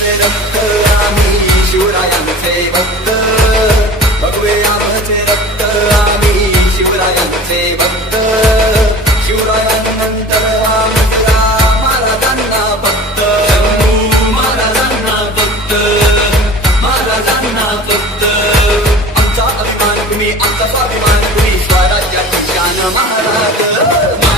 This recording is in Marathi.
आमचे रक्त आम्ही शिवरायांचे भक्त भगवे आमचे रक्त आम्ही शिवरायांचे भक्त शिवरायांनंतर आमच्या महाराजांना भक्त महाराजांना भक्त महाराजांना भक्त आमचा अभिमान तुम्ही आमचा स्वाभिमान तुम्ही स्वराज्याची शान महाराज